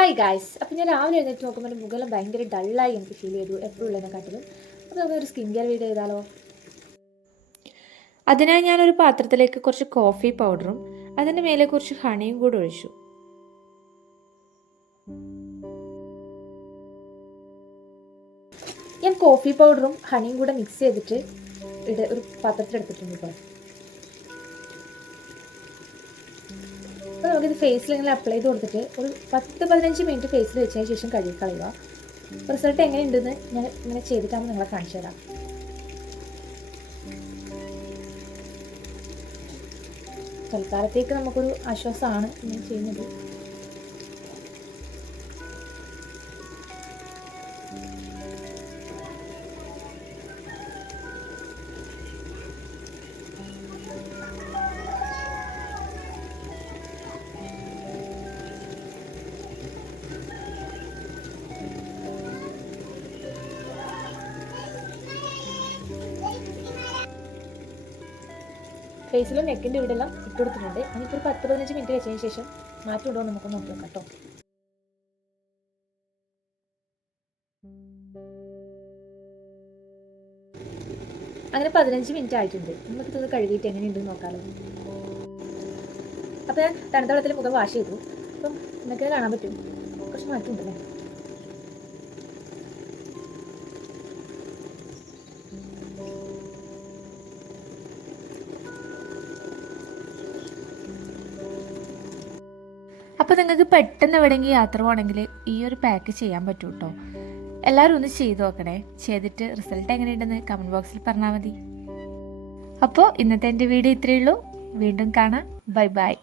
Hi guys അപ്പോൾ ഞാൻ രാവിലെ എഴുന്നേറ്റ് നോക്കുമ്പോൾ മുഖം ഭയങ്കര ഡള്ളായി എനിക്ക് ഫീൽ ചെയ്തു എപ്പോഴും ഉള്ളതിനെക്കാട്ടിലും. അപ്പോൾ നമുക്കൊരു സ്കിൻ കെയർ വീഡിയോ ചെയ്താലോ? അതിനായി ഞാനൊരു പാത്രത്തിലേക്ക് കുറച്ച് കോഫി പൗഡറും അതിന്റെ മേലെ കുറച്ച് ഹണിയും കൂടെ ഒഴിച്ചു. ഞാൻ കോഫി പൗഡറും ഹണിയും കൂടെ മിക്സ് ചെയ്തിട്ട് ഇട ഒരു പാത്രത്തിലെടുത്തിട്ടുണ്ട് ഇപ്പോൾ അപ്പോൾ നമുക്കിത് ഫേസിൽ ഇങ്ങനെ അപ്ലൈ ചെയ്ത് കൊടുത്തിട്ട് ഒരു പത്ത് പതിനഞ്ച് മിനിറ്റ് ഫേസിൽ വെച്ചതിന് ശേഷം കഴുകി കളയുക. റിസൾട്ട് എങ്ങനെ ഉണ്ടെന്ന് ഞാൻ ഇങ്ങനെ ചെയ്തിട്ടാകുമ്പോൾ നിങ്ങളെ കാണിച്ചു തരാം. തൽക്കാലത്തേക്ക് നമുക്കൊരു ആശ്വാസമാണ് ഇങ്ങനെ ചെയ്യുന്നത്. ഫേസിലും നെക്കിന്റെ ഇവിടെ എല്ലാം ഇട്ടുകൊടുത്തിട്ടുണ്ട് അതിപ്പോൾ ഒരു പത്ത് പതിനഞ്ച് മിനിറ്റ് വെച്ചതിന് ശേഷം മാറ്റമുണ്ടോ നമുക്ക് നോക്കി കേട്ടോ. അങ്ങനെ പതിനഞ്ച് മിനിറ്റ് ആയിട്ടുണ്ട്. നമുക്ക് ഇതൊന്ന് കഴുകിയിട്ട് എങ്ങനെയുണ്ടെന്ന് നോക്കാമല്ലോ അപ്പോൾ ഞാൻ തണുത്ത വെള്ളത്തിൽ മുഖം വാഷ് ചെയ്തു. അപ്പം നിങ്ങൾക്ക് കാണാൻ പറ്റും. കുറച്ച് മാറ്റമുണ്ടല്ലേ? അപ്പോൾ നിങ്ങൾക്ക് പെട്ടെന്ന് എവിടെയെങ്കിലും യാത്ര പോകണമെങ്കിൽ ഈ ഒരു പാക്ക് ചെയ്യാൻ പറ്റും കേട്ടോ എല്ലാവരും ഒന്ന് ചെയ്ത് നോക്കണേ. ചെയ്തിട്ട് റിസൾട്ട് എങ്ങനെയുണ്ടെന്ന് കമന്റ് ബോക്സിൽ പറഞ്ഞാൽ മതി. അപ്പോൾ ഇന്നത്തെ എന്റെ വീഡിയോ ഇത്രയേ ഉള്ളൂ. വീണ്ടും കാണാം. Bye bye